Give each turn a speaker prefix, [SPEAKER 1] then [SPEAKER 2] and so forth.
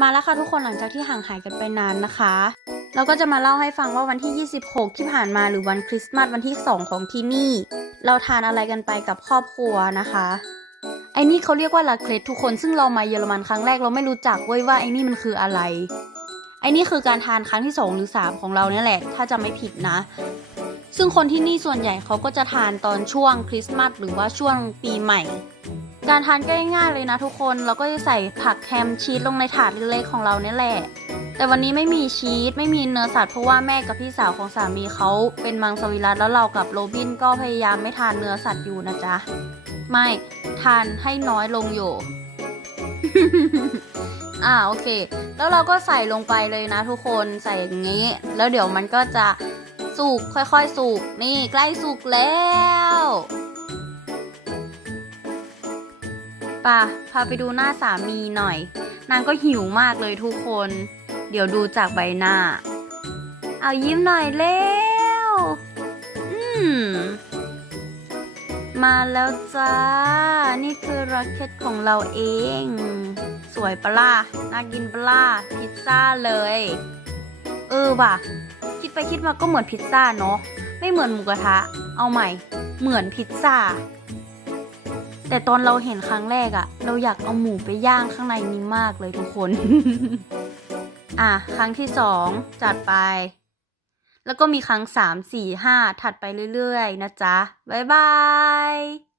[SPEAKER 1] มาแล้วค่ะทุกคนหลังจากที่ห่างหายกันไปนานนะคะ เราก็จะมาเล่าให้ฟังว่าวันที่ 26 ที่ผ่านมาหรือวันคริสต์มาสวันที่ 2 ของที่นี่ เราทานอะไรกันไปกับครอบครัวนะคะไอ้นี่เขาเรียกว่าลาเครสทุกคนซึ่งเรามาเยอรมันครั้งแรกเราไม่รู้จักเว้ยว่าไอ้นี่มันคืออะไรไอ้นี่คือการทานครั้งที่ 2 หรือ 3 ของเราเนี่ยแหละ ถ้าจะไม่ผิดนะ ซึ่งคนที่นี่ส่วนใหญ่เขาก็จะทานตอนช่วงคริสต์มาสหรือว่าช่วงปีใหม่ การทานก็ง่ายๆเลยนะทุกคนเราก็จะใส่ผักแฮมชีสลงในถาดเล็กๆของเราเนี่ยแหละ แต่วันนี้ไม่มีชีสไม่มีเนื้อสัตว์เพราะว่าแม่กับพี่สาวของสามีเขาเป็นมังสวิรัตแล้วเรากับโรบินก็พยายามไม่ทานเนื้อสัตว์อยู่นะจ๊ะ ไม่ทานให้น้อยลงอยู่อ่าโอเค แล้วเราก็ใส่ลงไปเลยนะทุกคนใส่อย่างนี้ แล้วเดี๋ยวมันก็จะสุกค่อยๆสุกนี่ใกล้สุกแล้ว ป่ะ พาไปดูหน้าสามีหน่อย นางก็หิวมากเลยทุกคน เดี๋ยวดูจากใบหน้า เอายิ้มหน่อยเร็ว อืม มาแล้วจ้า นี่คือร็อกเก็ตของเราเอง สวยปะล่ะ น่ากินปะล่ะ พิซซ่าเลย เออว่ะ คิดไปคิดมาก็เหมือนพิซซ่าเนาะ ไม่เหมือนหมูกระทะ เอาใหม่ เหมือนพิซซ่า แต่ตอนเราเห็นครั้งแรกอะเราอยากเอาหมูไปย่างข้างในนี้มากเลยทุกคน อะ ครั้งที่สองจัดไป แล้วก็มีครั้งสามสี่ห้าถัดไปเรื่อยๆ นะจ๊ะ บ๊ายบาย